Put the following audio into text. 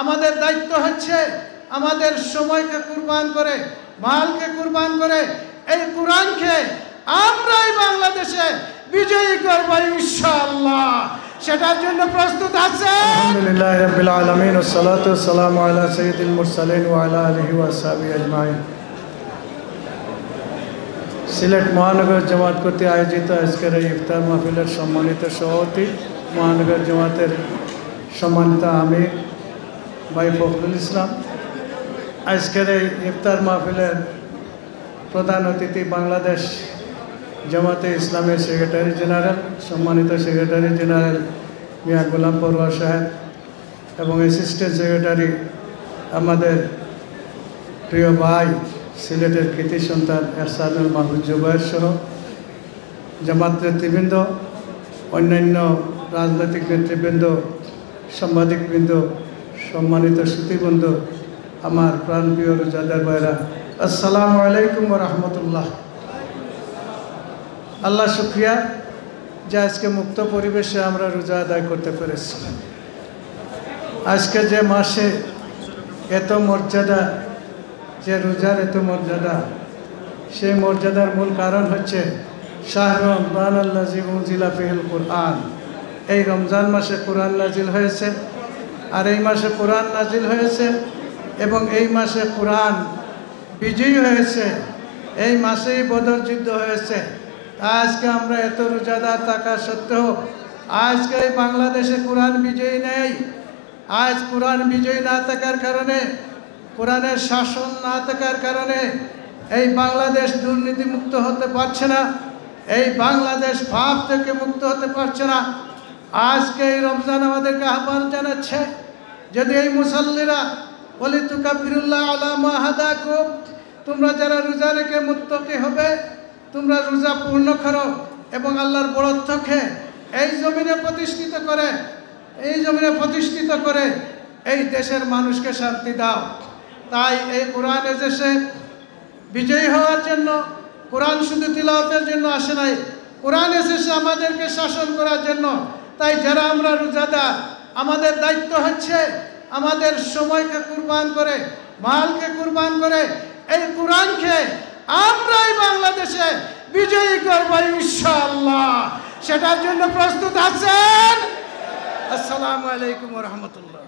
আমাদের দায়িত্ব হচ্ছে আমাদের সময়কে কুরবান করে, মালকে কুরবান করে এই কোরআনকে আমরাই বাংলাদেশে বিজয়ী করব ইনশাআল্লাহ। সেটার জন্য প্রস্তুত আছেন? আলহামদুলিল্লাহ রাব্বিল আলামিন ওয়া সালাতু ওয়া সালামু আলা সাইয়্যিদিল মুরসালিন ওয়া আলা আলিহি ওয়া সাহবিহি আজমাইন। সিলেট মহানগর জামাত কর্তৃক আয়োজিত আজকের এই ইফতার মাহফিলের সম্মানিত সভাপতি, মহানগর জামাতের সম্মানিত আমির ভাই ফখরুল ইসলাম, আজকের এই ইফতার মাহফিলের প্রধান অতিথি বাংলাদেশ জামাতে ইসলামের সেক্রেটারি জেনারেল, সম্মানিত সেক্রেটারি জেনারেল মিয়া গোলাম পরোয়ার সাহেব এবং অ্যাসিস্ট্যান্ট সেক্রেটারি আমাদের প্রিয় ভাই সিলেটের কৃতি সন্তান এরশাদুল মাহমুদ জুবায়ের সহ জামাত নেতৃবৃন্দ, অন্যান্য রাজনৈতিক নেতৃবৃন্দ, সাংবাদিকবৃন্দ, সম্মানিত শ্রুতিবৃন্দ, আমার প্রাণপ্রিয় রোজাদার ভাইরা, আসসালামু আলাইকুম ওয়া রাহমাতুল্লাহ। আল্লাহ শুকরিয়া যে আজকে মুক্ত পরিবেশে আমরা রোজা আদায় করতে পেরেছি। আজকে যে মাসে এত মর্যাদা, যে রোজার এত মর্যাদা, সেই মর্যাদার মূল কারণ হচ্ছে শাহরু রমজান আল্লাযী উনজিলা ফিহিল কুরআন। এই রমজান মাসে কোরআন নাজিল হয়েছে, আর এই মাসে কোরআন নাজিল হয়েছে এবং এই মাসে কোরআন বিজয়ী হয়েছে। এই মাসেই বদর যুদ্ধ হয়েছে। আজকে আমরা এত রোজাদার থাকা সত্ত্বেও আজকে এই বাংলাদেশে কোরআন বিজয়ী নেই। আজ কোরআন বিজয়ী না থাকার কারণে, কোরআনের শাসন না থাকার কারণে এই বাংলাদেশ দুর্নীতিমুক্ত হতে পারছে না, এই বাংলাদেশ পাপ থেকে মুক্ত হতে পারছে না। আজকে এই রমজান আমাদেরকে আহ্বান জানাচ্ছে, যদি এই মুসাল্লিরা বলি তুকাব্বিরুল্লাহ আলা মা হাদাকুম, তোমরা যারা রোজা রেখে মুত্তাকি হবে, তোমরা রোজা পূর্ণ করো এবং আল্লাহর বড়ত্বকে এই জমিনে প্রতিষ্ঠিত করে এই দেশের মানুষকে শান্তি দাও। তাই এই কোরআন এসেছে বিজয়ী হওয়ার জন্য, কোরআন শুধু তিলাওয়াতের জন্য আসে নাই, কোরআন এসেছে আমাদেরকে শাসন করার জন্য। তাই যারা আমরা রোজাদার, আমাদের দায়িত্ব হচ্ছে আমাদের সময়কে কুরবান করে, মালকে কুরবান করে এই কোরআনকে আমরাই বাংলাদেশে বিজয়ী করব ইনশাআল্লাহ। সেটার জন্য প্রস্তুত আছেন? আসসালামু আলাইকুম ওয়া রাহমাতুল্লাহ।